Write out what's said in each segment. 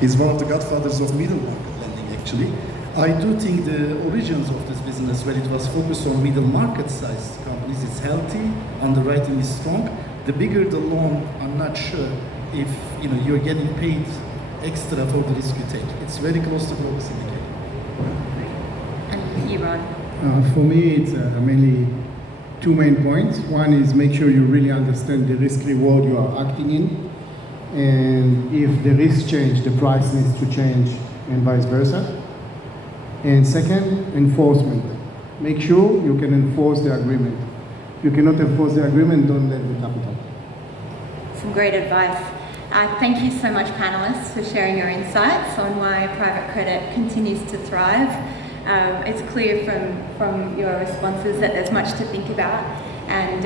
He's one of the godfathers of middle market lending, actually. I do think the origins of this business, where it was focused on middle market size companies, is healthy, underwriting is strong. The bigger the loan, I'm not sure if you're getting paid extra for the risk you take. It's very close to broker syndicate. And you, Ron? For me, it's mainly two main points. One is make sure you really understand the risk reward you are acting in, and if the risk change, the price needs to change, and vice versa. And second, enforcement. Make sure you can enforce the agreement. If you cannot enforce the agreement, don't lend the capital. Some great advice. Thank you so much, panelists, for sharing your insights on why private credit continues to thrive. It's clear from your responses that there's much to think about, and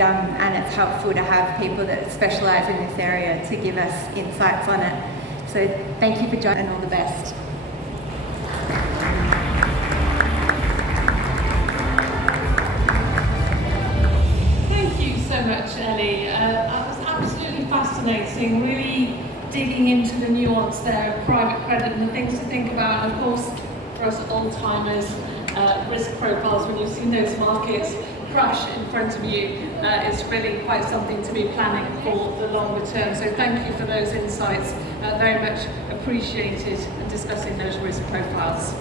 it's helpful to have people that specialise in this area to give us insights on it. So thank you for joining, and all the best. Thank you so much, Ellie. That was absolutely fascinating, really digging into the nuance there of private credit and the things to think about. And of course, for us old-timers, risk profiles, when you've seen those markets crash in front of you, is really quite something to be planning for the longer term. So thank you for those insights, very much appreciated in discussing those risk profiles.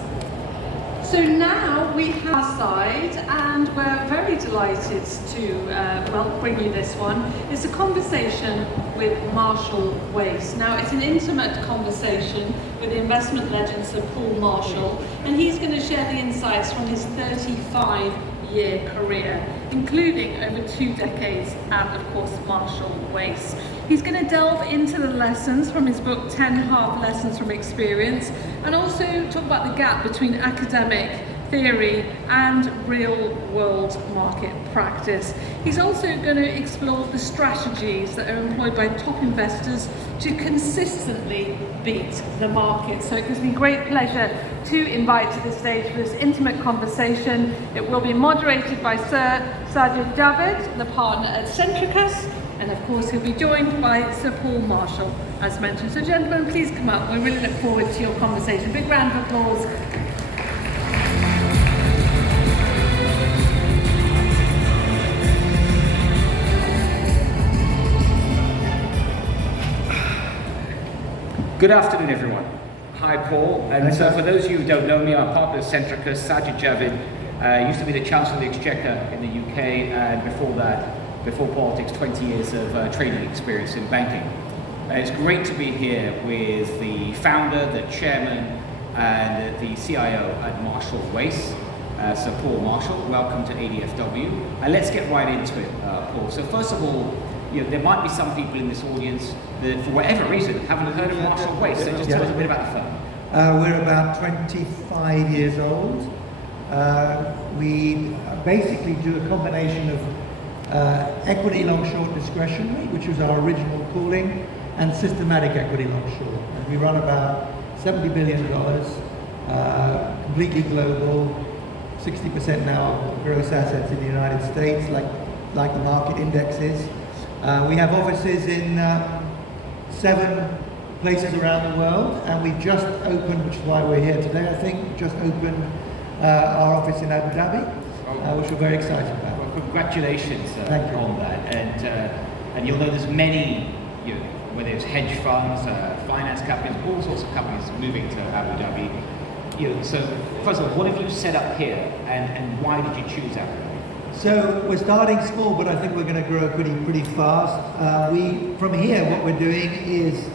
So now we have our side, and we're very delighted to bring you this one. It's a conversation with Marshall Wace. Now, it's an intimate conversation with the investment legend Sir Paul Marshall, and he's going to share the insights from his 35-year career, including over 2 decades at, of course, Marshall Wace. He's going to delve into the lessons from his book 10 Hard Lessons from Experience, and also talk about the gap between academic theory and real-world market practice. He's also going to explore the strategies that are employed by top investors to consistently beat the market. So it gives me great pleasure to invite to the stage for this intimate conversation. It will be moderated by Sir Sajid Javid, the partner at Centricus, and of course he'll be joined by Sir Paul Marshall, as mentioned. So gentlemen, please come up. We really look forward to your conversation. Big round of applause. Good afternoon, everyone. Hi, Paul. And so for those of you who don't know me, I'm partner of Centricus. Sajid Javid used to be the Chancellor of the Exchequer in the UK, and before that, before politics, 20 years of trading experience in banking. It's great to be here with the founder, the chairman, and the CIO at Marshall Wace, Sir Paul Marshall. Welcome to ADFW. And let's get right into it, Paul. So first of all, there might be some people in this audience that, for whatever reason, haven't heard of Marshall Wace. So just tell us a bit about the firm. We're about 25 years old. We basically do a combination of equity long-short discretionary, which was our original calling, and systematic equity long-short. And we run about $70 billion, completely global, 60% now gross assets in the United States, like the market indexes. We have offices in 7 places around the world, and we've just opened, which is why we're here today, I think, just opened our office in Abu Dhabi, which we're very excited about. Well, congratulations Thank you. on that. And you'll know there's many, whether it's hedge funds, finance companies, all sorts of companies moving to Abu Dhabi. So first of all, what have you set up here, and why did you choose Abu Dhabi? So we're starting small, but I think we're going to grow pretty fast. From here, what we're doing is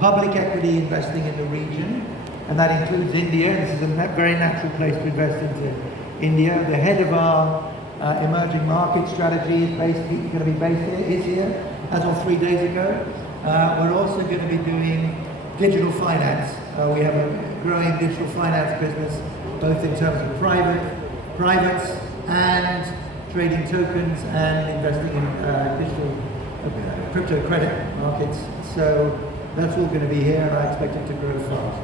public equity investing in the region, and that includes India. This is a very natural place to invest into India. The head of our emerging market strategy is going to be based here, is here, as of 3 days ago. We're also going to be doing digital finance. We have a growing digital finance business, both in terms of privates and trading tokens and investing in digital crypto credit markets. So that's all going to be here, and I expect it to grow fast.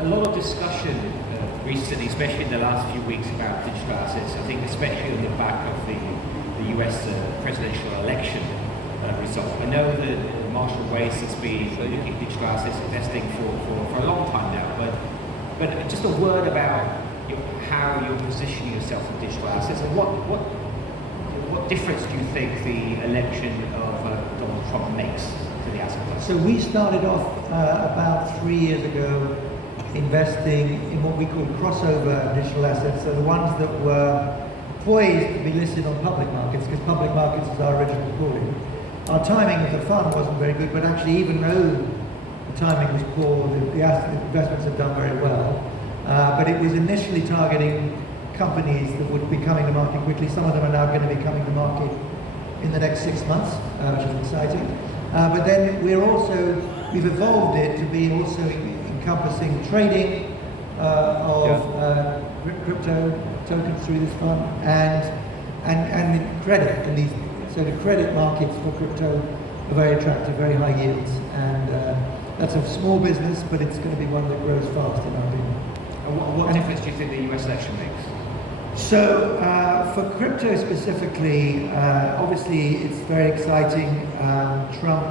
A lot of discussion recently, especially in the last few weeks, about digital assets. I think especially on the back of the US presidential election result. I know that Marshall Wace has been looking at digital assets investing for a long But just a word about how you're positioning yourself in digital assets, and what difference do you think the election of Donald Trump makes to the asset class? So we started off about 3 years ago investing in what we call crossover digital assets, so the ones that were poised to be listed on public markets, because public markets is our original calling. Our timing of the fund wasn't very good, but actually even though the timing was poor, the investments have done very well. But it was initially targeting companies that would be coming to market quickly. Some of them are now going to be coming to market in the next 6 months, which is exciting. But then we've evolved it to be also encompassing trading of crypto tokens through this fund and credit. So the credit markets for crypto are very attractive, very high yields, and that's a small business, but it's going to be one that grows fast in our opinion. And what difference do you think the US election makes? So for crypto specifically, obviously it's very exciting. Trump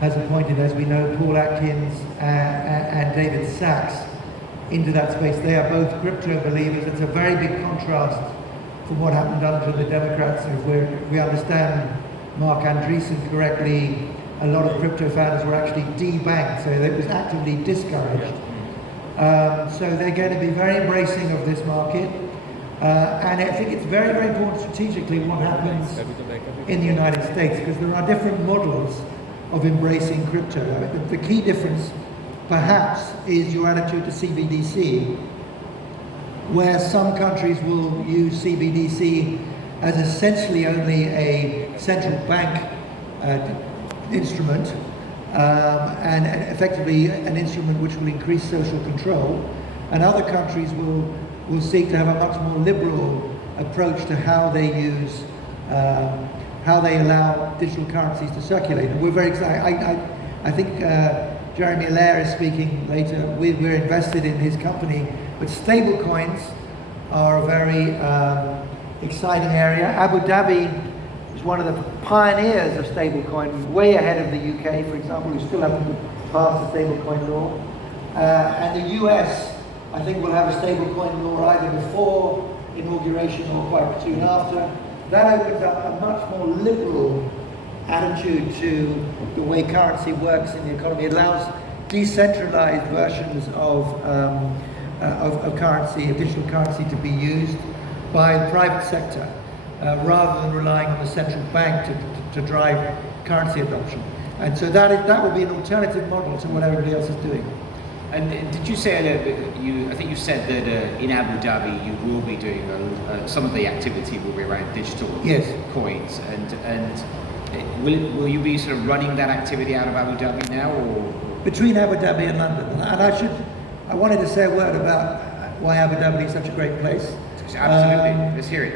has appointed, as we know, Paul Atkins and David Sachs into that space. They are both crypto believers. It's a very big contrast from what happened under the Democrats. If we understand Mark Andreessen correctly, a lot of crypto founders were actually debanked, so it was actively discouraged. So they're going to be very embracing of this market. And I think it's very, very important strategically what happens in the United States, because there are different models of embracing crypto. The key difference, perhaps, is your attitude to CBDC, where some countries will use CBDC as essentially only a central bank instrument, and effectively an instrument which will increase social control, and other countries will seek to have a much more liberal approach to how they use, how they allow digital currencies to circulate. And we're very excited. I think Jeremy Allaire is speaking later. We're invested in his company, but stable coins are a very exciting area. Abu Dhabi is one of the pioneers of stablecoin, way ahead of the UK, for example, who still haven't passed the stablecoin law. And the US, I think, will have a stablecoin law either before inauguration or quite soon after. That opens up a much more liberal attitude to the way currency works in the economy. It allows decentralized versions of currency, of digital currency, to be used by the private sector, rather than relying on the central bank to drive currency adoption. And so that will be an alternative model to what everybody else is doing. And did you say I think you said that in Abu Dhabi you will be doing some of the activity will be around digital coins, and will you be sort of running that activity out of Abu Dhabi now, or between Abu Dhabi and London? And I wanted to say a word about why Abu Dhabi is such a great place. Absolutely, let's hear it.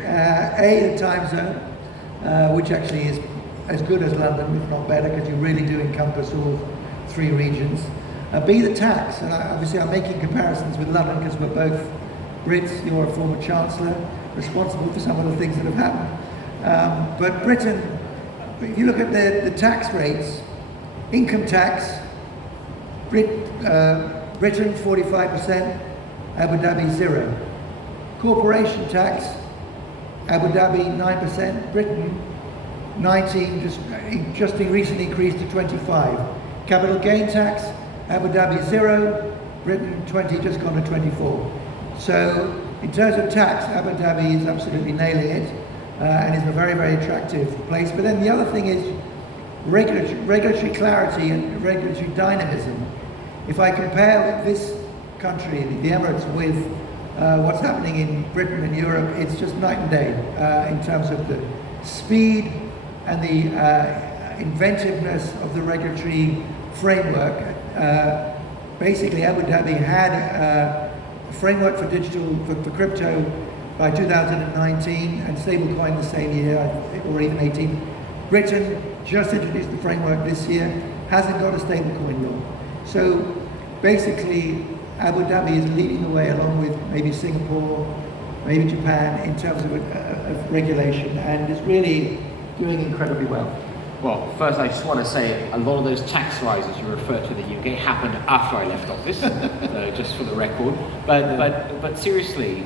A, the time zone, which actually is as good as London, if not better, because you really do encompass all three regions. B, the tax, and obviously I'm making comparisons with London because we're both Brits. You're a former Chancellor, responsible for some of the things that have happened. But Britain, if you look at the tax rates, income tax, Britain 45%, Abu Dhabi 0. Corporation tax, Abu Dhabi 9%, Britain 19, just recently increased to 25. Capital gain tax, Abu Dhabi 0, Britain 20, just gone to 24. So in terms of tax, Abu Dhabi is absolutely nailing it, and is a very, very attractive place. But then the other thing is regulatory clarity and regulatory dynamism. If I compare this country, the Emirates, with what's happening in Britain and Europe, it's just night and day in terms of the speed and the inventiveness of the regulatory framework. Basically, Abu Dhabi had a framework for digital, for crypto by 2019, and stablecoin the same year, or even 18. Britain just introduced the framework this year, hasn't got a stablecoin law. So basically, Abu Dhabi is leading the way, along with maybe Singapore, maybe Japan, in terms of regulation, and is really doing incredibly well. Well, first I just want to say a lot of those tax rises you referred to in the UK happened after I left office, just for the record. But seriously,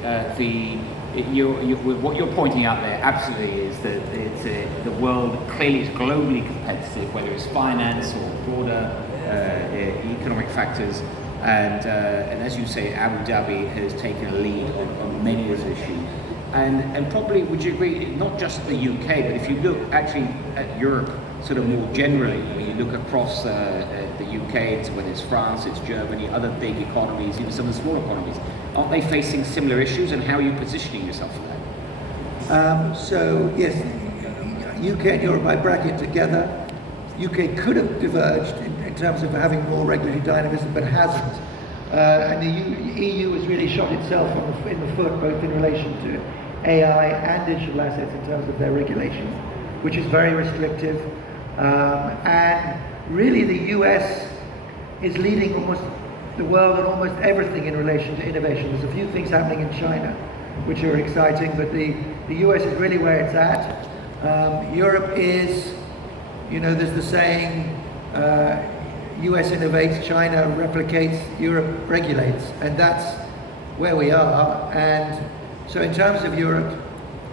what you're pointing out there absolutely is that the world clearly is globally competitive, whether it's finance or broader economic factors. And as you say, Abu Dhabi has taken a lead on many of those issues. And probably, would you agree, not just the UK, but if you look actually at Europe sort of more generally, when you look across the UK, whether it's France, it's Germany, other big economies, even some of the small economies, aren't they facing similar issues, and how are you positioning yourself for that? So yes, UK and Europe I bracket together. UK could have diverged in terms of having more regulatory dynamism, but hasn't. And the EU has really shot itself in the foot, both in relation to AI and digital assets in terms of their regulation, which is very restrictive. And really the US is leading almost the world on almost everything in relation to innovation. There's a few things happening in China which are exciting, but the US is really where it's at. Europe is, you know, there's the saying, US innovates, China replicates, Europe regulates, and that's where we are. And so in terms of Europe,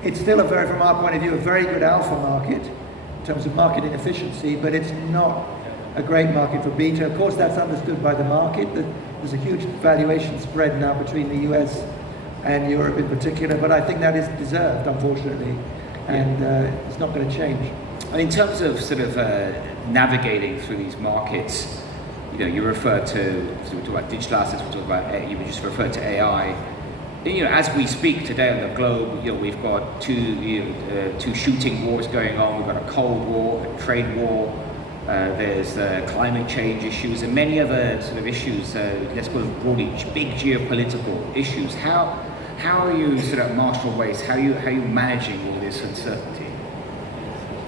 it's still from our point of view, a very good alpha market in terms of market inefficiency, but it's not a great market for beta. Of course, that's understood by the market, that there's a huge valuation spread now between the US and Europe in particular, but I think that is deserved, unfortunately, and it's not going to change. And in terms of sort of navigating through these markets, you know, you refer to, so we talk about digital assets, we talk about, you just referred to AI. You know, as we speak today on the globe, you know, we've got two shooting wars going on. We've got a Cold War, a trade war. There's climate change issues and many other sort of issues. Let's call them broadly big geopolitical issues. How are you sort of marshalling ways? How are you managing all this uncertainty?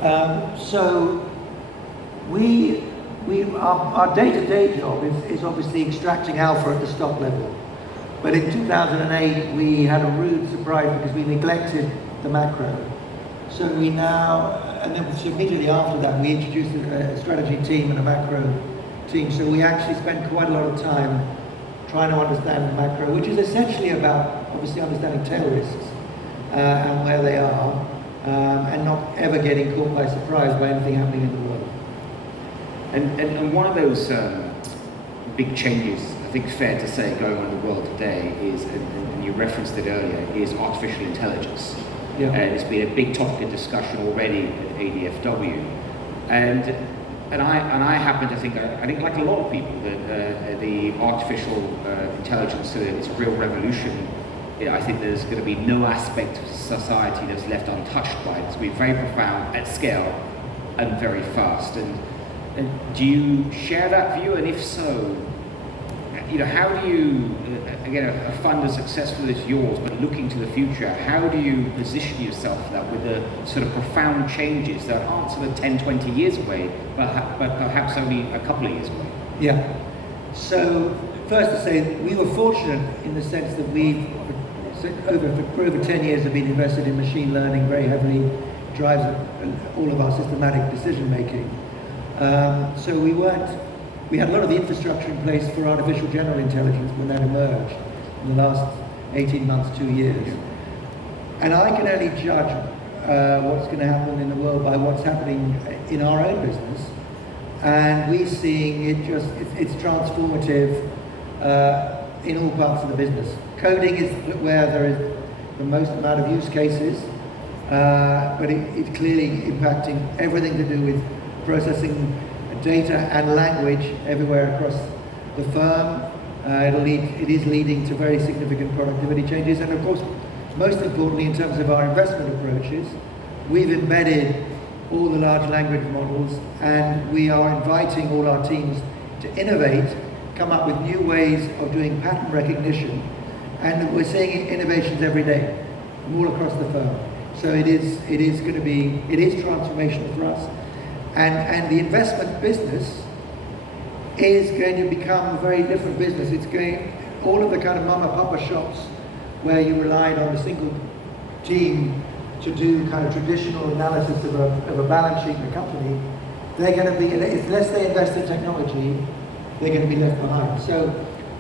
So our day-to-day job is obviously extracting alpha at the stock level. But in 2008, we had a rude surprise because we neglected the macro. So we now, and then immediately after that, we introduced a strategy team and a macro team. So we actually spent quite a lot of time trying to understand the macro, which is essentially about obviously understanding tail risks and where they are, and not ever getting caught by surprise by anything happening in the world. And one of those big changes, I think fair to say, going on in the world today is, and you referenced it earlier, is artificial intelligence. Yeah. And it's been a big topic of discussion already at ADFW. And I happen to think, I think like a lot of people, that the artificial intelligence is a real revolution. I think there's going to be no aspect of society that's left untouched by it. It's going to be very profound, at scale, and very fast. And do you share that view? And if so, you know, how do you, again, a fund as successful as yours, but looking to the future, how do you position yourself for that with the sort of profound changes that aren't sort of 10, 20 years away, but perhaps only a couple of years away? Yeah. So first to say, we were fortunate in the sense that we've, for over 10 years, have been invested in machine learning very heavily, drives all of our systematic decision making. So we had a lot of the infrastructure in place for artificial general intelligence when that emerged in the last 18 months, 2 years. And I can only judge what's going to happen in the world by what's happening in our own business. And we're seeing it's transformative in all parts of the business. Coding is where there is the most amount of use cases, but it's clearly impacting everything to do with processing data and language everywhere across the firm. It is leading to very significant productivity changes, and of course, most importantly, in terms of our investment approaches, we've embedded all the large language models, and we are inviting all our teams to innovate, come up with new ways of doing pattern recognition, and we're seeing innovations every day, all across the firm. So it is transformational for us. And the investment business is going to become a very different business. All of the kind of mama papa shops where you relied on a single team to do kind of traditional analysis of a balance sheet in a company they're going to be, unless they invest in technology, they're going to be left behind. So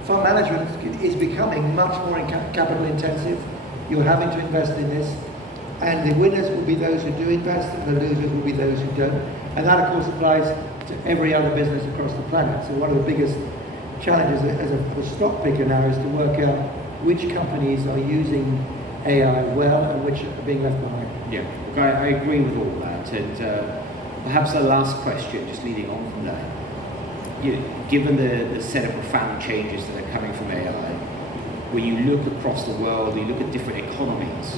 fund management is becoming much more capital intensive. You're having to invest in this, and the winners will be those who do invest, and the losers will be those who don't. And that, of course, applies to every other business across the planet. So one of the biggest challenges as a stock picker now is to work out which companies are using AI well and which are being left behind. Yeah, I agree with all that. And perhaps the last question, just leading on from that, given the set of profound changes that are coming from AI, when you look across the world, you look at different economies,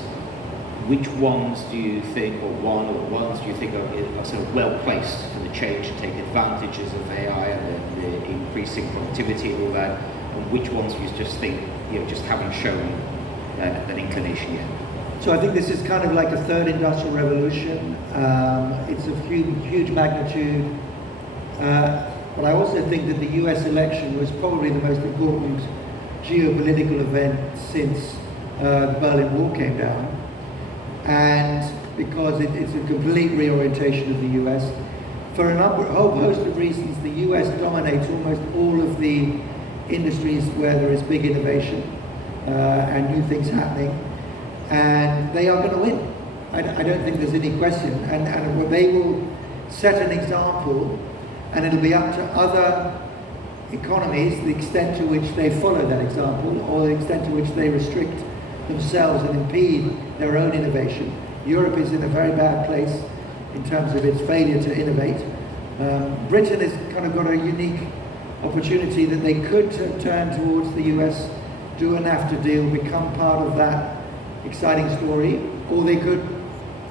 which ones do you think, or ones do you think are sort of well placed for the change to take advantages of AI and the increasing productivity and all that, and which ones you just think, just haven't shown that inclination yet? So I think this is kind of like a third industrial revolution. It's of huge magnitude. But I also think that the US election was probably the most important geopolitical event since the Berlin Wall came down. And because it's a complete reorientation of the US. For a whole host of reasons, the US dominates almost all of the industries where there is big innovation and new things happening. And they are going to win. I don't think there's any question. And they will set an example, and it'll be up to other economies the extent to which they follow that example, or the extent to which they restrict themselves and impede their own innovation. Europe is in a very bad place in terms of its failure to innovate. Britain has kind of got a unique opportunity that they could turn towards the US, do a NAFTA deal, become part of that exciting story, or they could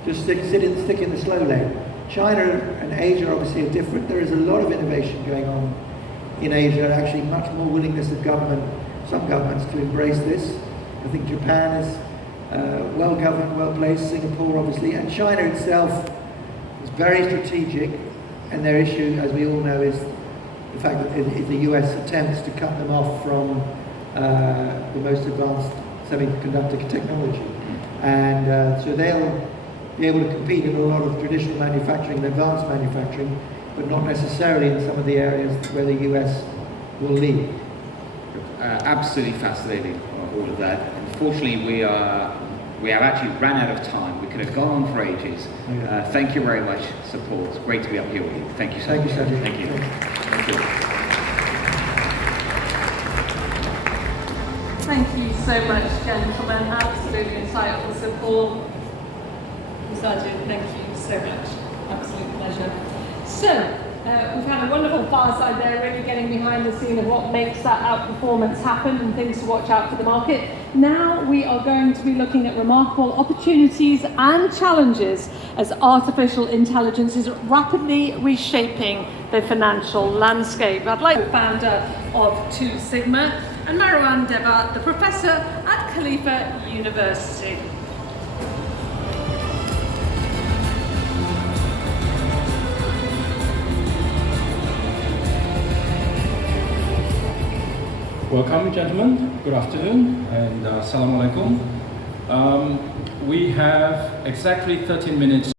just stick in the slow lane. China and Asia obviously are different. There is a lot of innovation going on in Asia, actually much more willingness of some governments to embrace this. I think Japan is well governed, well placed, Singapore obviously, and China itself is very strategic, and their issue, as we all know, is the fact that the US attempts to cut them off from the most advanced semiconductor technology. And so they'll be able to compete in a lot of traditional manufacturing and advanced manufacturing, but not necessarily in some of the areas where the US will lead. Absolutely fascinating, all of that. Unfortunately, we have actually ran out of time. We could have gone on for ages. Thank you very much, Sir Paul. It's great to be up here with you. Thank you so much. Thank you, Thank you. Thank you. Thank you so much, gentlemen. Absolutely insightful. So Paul, Sergeant, thank you so much. Absolute pleasure. So, we've had a wonderful fireside there, really getting behind the scene of what makes that outperformance happen and things to watch out for the market. Now we are going to be looking at remarkable opportunities and challenges as artificial intelligence is rapidly reshaping the financial landscape. I'd like the founder of 2 Sigma and Marwan Deba, the professor at Khalifa University. Welcome, gentlemen. Good afternoon, and assalamu alaikum. We have exactly 13 minutes